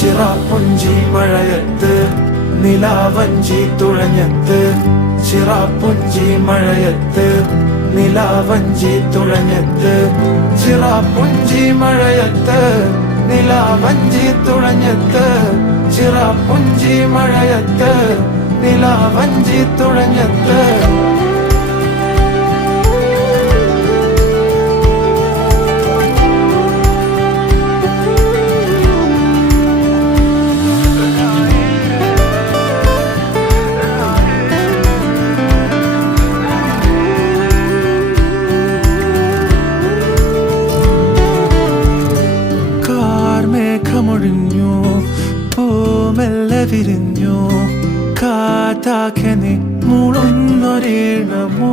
ചിറാപ്പുഞ്ചി മഴയത്ത് നിലാവഞ്ചി തുഴഞ്ഞത്ത് ചിറാപ്പുഞ്ചി മഴയത്ത് നിലാവഞ്ചി തുഴഞ്ഞത്ത് ചിറാപ്പുഞ്ചി മഴയത്ത് നിലാവഞ്ചി തുഴഞ്ഞത്ത് ചിറാപ്പുഞ്ചി മഴയത്ത് നിലാവഞ്ചി തുഴഞ്ഞത്ത് മേഘമൊഴിഞ്ഞു പൂമെല്ലെ വിരിഞ്ഞു കാറ്റാകെ നീ മൂളുന്നൊരീണമോ